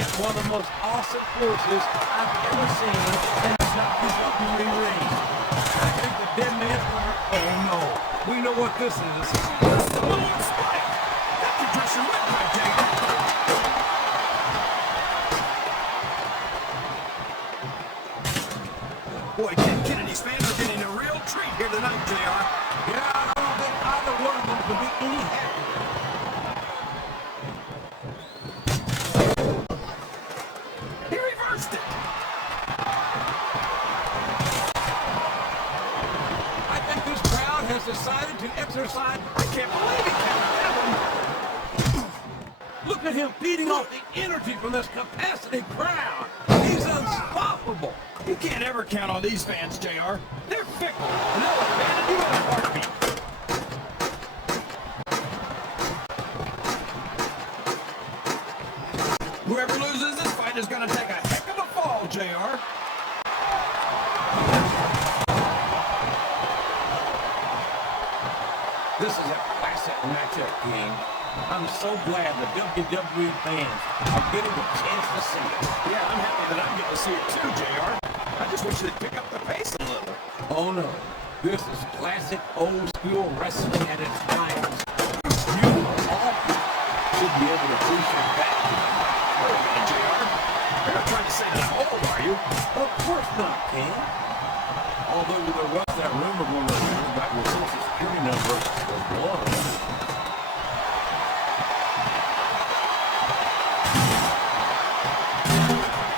against one of the most awesome forces I've ever seen in the WWE ring. I think the dead man's gonna... Oh no, we know what this is. The balloon spike. That could dress your wet right, Jake. Boy, Ken Kennedy's fans are getting a real treat here tonight, JR. Yeah, I don't think either one of them could be any happier. He reversed it. I think this crowd has decided to exercise... I can't believe he can't. Look at him feeding off the energy from this capacity crowd. He's unstoppable. You can't ever count on these fans, JR. They're fickle, and they'll abandon you in a heartbeat. Whoever loses this fight is going to take a heck of a fall, JR. This is a classic matchup, King. I'm so glad the WWE fans are getting a chance to see it. Yeah, I'm happy that I'm getting to see it too, JR. I just wish they'd pick up the pace a little. Oh no, this is classic old school wrestling at its finest. You all should be able to appreciate that. Wait a minute, JR. You're not trying to say that I'm old, are you? Of course not, King. Although there was that rumor going around about your social security number was blown.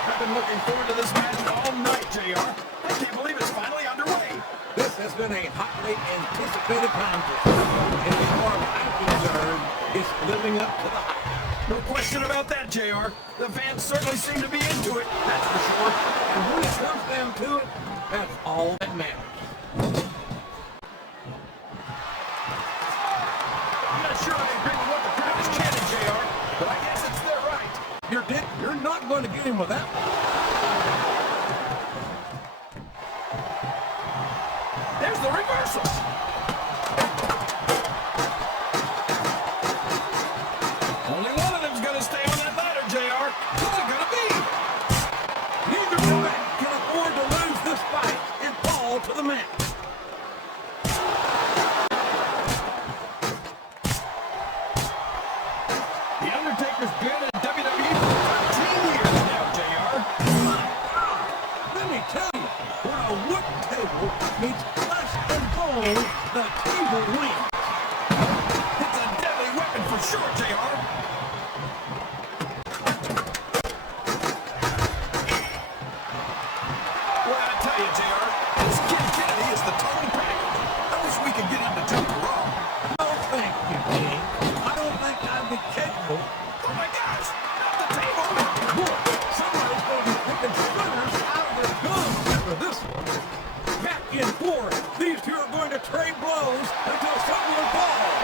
I've been looking forward to this match all night, JR. I can't believe it's finally underway. This has been a hotly anticipated contest, and as far as I'm concerned, it's living up to the hype. No question about that, JR. The fans certainly seem to be into it, that's for sure. And when it comes down to it, that's all that matters. I'm not sure I agree with what the crowd is chanting, JR, but I guess it's their right. You're not going to get him with that one. There's the reversal. Only one of them's going to stay on that ladder, JR. Who's it going to be? Neither one can afford to lose this fight and fall to the mat. The Undertaker's been in WWE for 13 years now, JR. My God, let me tell you, when a wooden table meets flesh and bone, the table wins. It's a deadly weapon for sure, JR. Well, I tell you, JR, this Ken Kennedy is the total package. I wish we could get him to take the raw. No, thank you, King. I don't think I'd be capable. Oh my gosh, not the table! Look, somebody's going to be picking splinters out of their guns after this one. Back in four, these two are going to trade blows until someone falls.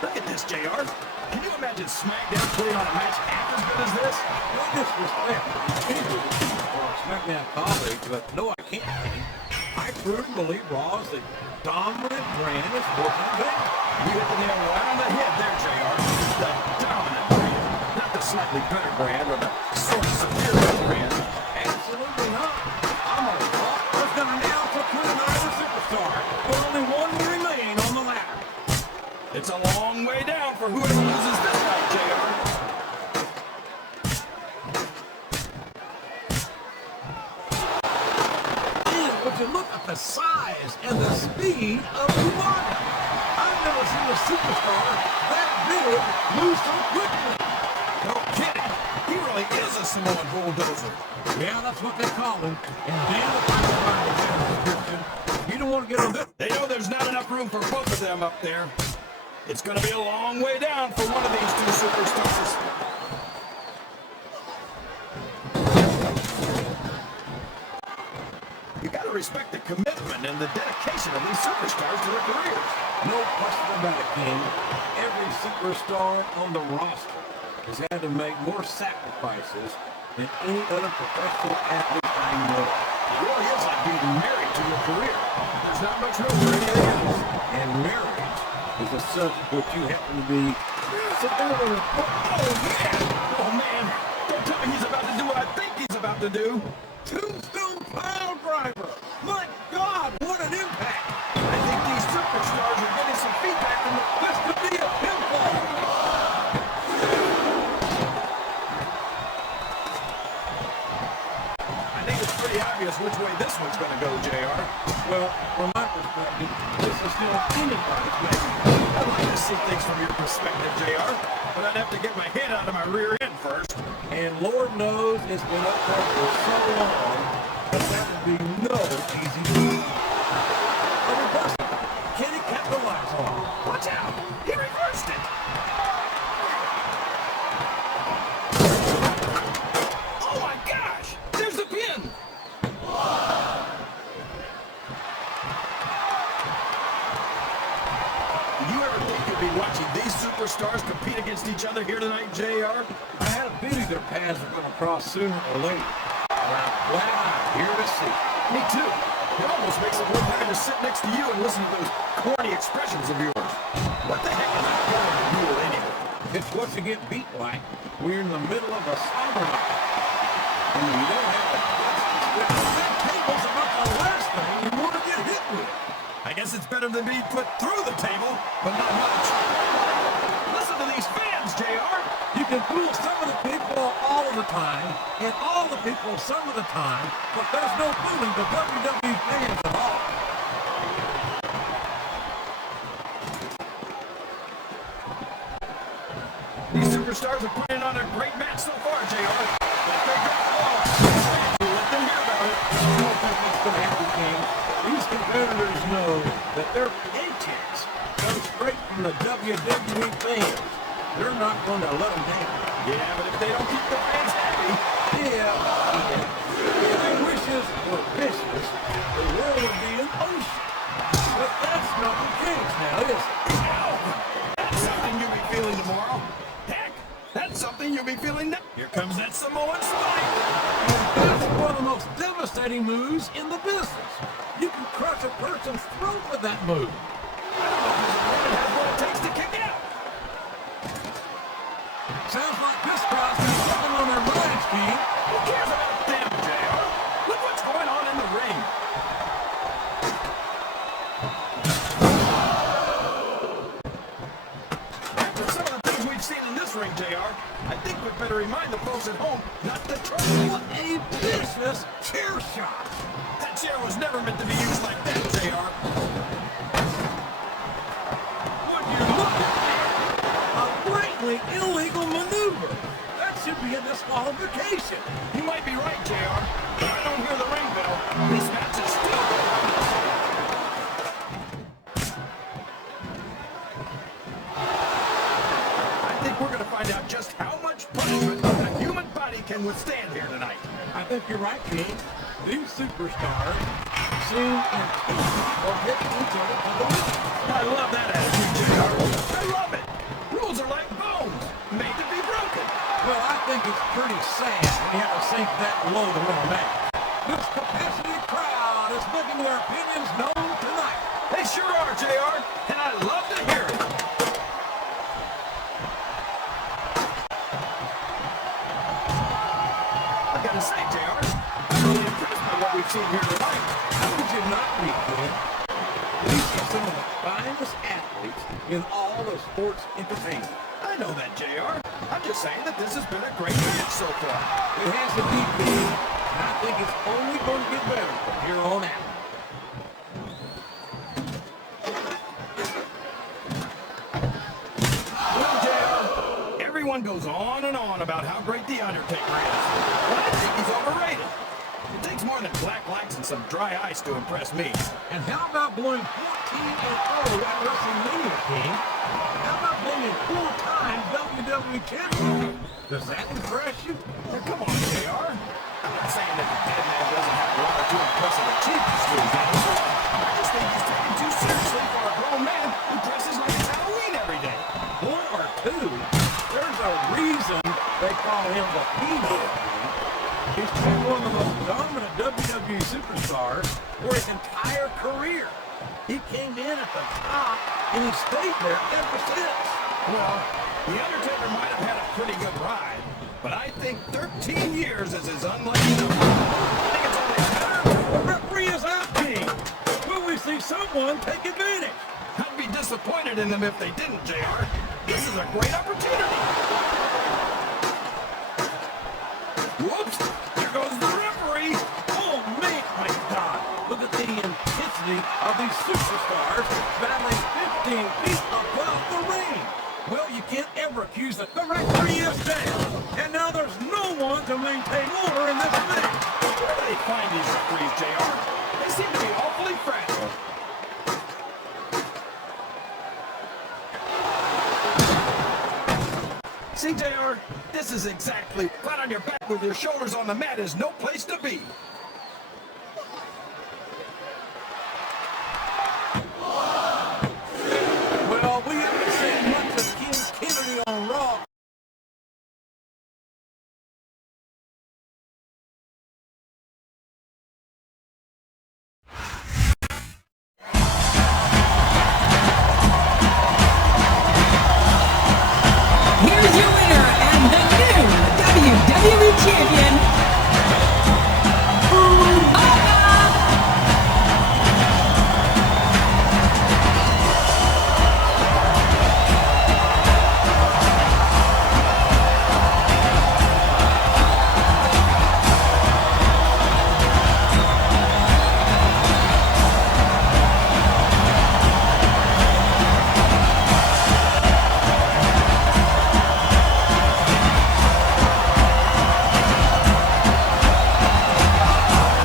Look at this, JR. Can you imagine SmackDown putting on a match half as good as this? No disrespect or SmackDown colleagues, but no, I can't. I truly believe Raw is the dominant brand of sports entertainment. You hit the nail right on the head there, JR. The dominant brand, not the slightly better brand or the sort of superior brand. Absolutely not. I'm a Raw is going to announce a 29er superstar, but only one will remain on the ladder. It's a long way down for whoever loses this fight, JR. And would you look at the size and the speed of Umaga? I've never seen a superstar that big move so quickly. No kidding. He really is a Samoan bulldozer. Yeah, that's what they call him. And damn if I can find a better description. You don't want to get on this. They know there's not enough room for both of them up there. It's going to be a long way down for one of these two superstars. You got to respect the commitment and the dedication of these superstars to their careers. No question about it, King. Every superstar on the roster has had to make more sacrifices than any other professional athlete I know. It really is like being married to your career. There's not much room for anything else. And marriage is a subject which you happen to be familiar with. Oh, man. Don't tell me he's about to do what I think he's about to do. Tombstone pile driver. My God, what an impact! I think these superstars are getting some feedback from the... This could be a pinfall. I think it's pretty obvious which way this one's going to go, JR. Well, from my perspective, this is still anybody's match. I'd like to see things from your perspective, JR, but I'd have to get my head out of my rear end first. And Lord knows it's been up there for so long that that would be no easy feat. But it doesn't. Can he capitalize on it? Watch out! He reversed it! Oh my gosh! There's the pin! Did you ever think you'd be watching these superstars compete against each other here tonight, JR? I had a feeling their paths were going to cross sooner or later. And I'm glad I'm here to see. Me too. It almost makes it worth having to sit next to you and listen to those corny expressions of yours. What the heck is that government rule anyway? It's what you get beat like. We're in the middle of a cyber night. And you don't have to. That table's about the last thing you want to get hit with. I guess it's better than being put through the table, but not much. Listen to these fans, JR. You can fool some of the people all of the time, and all the people some of the time, but there's no fooling the WWE fans at all. These superstars are putting on a great match so far, JR. Let them drop the ball. Let them hear about it. You don't think it's going to happen, King? These competitors know that their paychecks come straight from the WWE fans. They're not going to let them down. Yeah, but if they don't keep the fans happy, Yeah. If their wishes were vicious, the world would be an ocean. But that's not the case now, is it? that's something you'll be feeling tomorrow. Heck, that's something you'll be feeling now. Here comes that Samoan spike. That's one of the most devastating moves in the business. You can crush a person's throat with that move. That's what it takes to kick out. Sounds like this crowd's been working on their minds, King. Who cares about them, JR? Look what's going on in the ring. After some of the things we've seen in this ring, JR, I think we'd better remind the folks at home not to try. What a vicious chair shot. That chair was never meant to be used like that, JR. Would you look at that? A blatantly illegal maneuver. That should be a disqualification. You might be right, JR. But I don't hear the ring bell. This match is still going. I think we're going to find out just how much punishment the human body can withstand here tonight. I think you're right, King. These superstars seem intent on hitting each other to the limit. I love that attitude, JR. I love it. Rules are like bones, made to be broken. Well, I think it's pretty sad when you have to sink that low to win a match. This capacity crowd is making their opinions known tonight. They sure are, JR, and I love to hear it. I gotta say, JR, I'm really impressed by what we've seen here tonight. How could you not be, King? These are some of the finest athletes in all of sports entertainment. I know that, JR. I'm just saying that this has been a great match so far. It has to be, King, and I think it's only going to get better from here on out. Well, JR, everyone goes on and on about how great the Undertaker is. But I think he's overrated. It takes more than black lights and some dry ice to impress me. And how about blowing 14-0 at WrestleMania, King? How about being a four-time WWE champion? Does that impress you? Now, come on, JR. I'm not saying that the dead man doesn't have one or two impressive achievements to his name. I just think he's taken too seriously for a grown man who dresses like it's Halloween every day. One or two? There's a reason they call him the Peanut. He's been one of the most dominant WWE superstars for his entire career. He came in at the top, and he stayed there ever since. Well, the Undertaker might have had a pretty good ride, but I think 13 years is his unlucky number. I think it's only fair. The referee is out, King. Will we see someone take advantage? I'd be disappointed in them if they didn't, JR. This is a great opportunity. Whoops! There goes the referee. Oh, man, my God. Look at the intensity of these superstars battling 15 feet above the ring. Well, you can't ever accuse the referee is down. And now there's no one to maintain order in this match. Where do they find these referees, JR? They seem to be awfully fragile. See, JR, this is exactly flat on your back with your shoulders on the mat is no place to be.